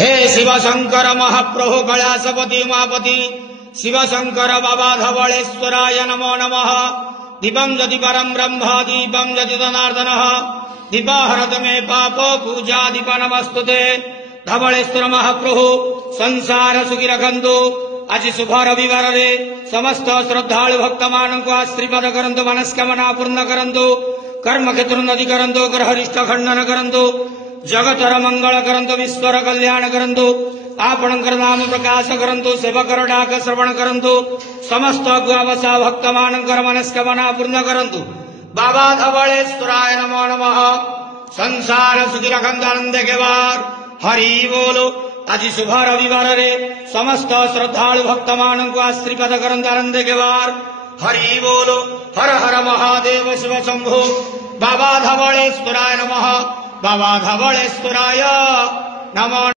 हे शिवशंकर महाप्रभु कैलासपति उमापति शिवशंकर बाबा धवलेश्वराय नमो नमः। दीपं ज्योति परं ब्रह्म दीपं ज्योति जनार्दनः दीपहरत मे पाप पूजा दीप नमस्तुते। धवलेश्वर महाप्रभु संसार सुखी रखंतु। आज शुभ रविवार रे समस्त श्रद्धालु भक्त मान को आशीर्वाद करंतु, मनस्कामना पूर्ण करंतु, कर्म क्षेत्र उन्नति करंतु, ग्रहरिष्ट खंडन करंतु, जगतर मंगल करंतु, विश्वर कल्याण करंतु, आपणकर नाम प्रकाश करंतु, सेवकर डाक श्रवण करंतु, समस्त गुआवसा भक्त मानकर मनस्कामना पूर्ण करंतु। बाबा धवलेश्वराय नमो नमः। संसार सुखी रखंतु, आनंद के बार हरि बोलो। आज शुभ रविवार रे समस्त श्रद्धालु भक्त मान को आशीर्वाद करंतु, आनंद के बार हरि बोलो। हर हर महादेव शिव शंभो। बाबा धवलेश्वराय नमः। बाबा धवलेश्वराय नमो।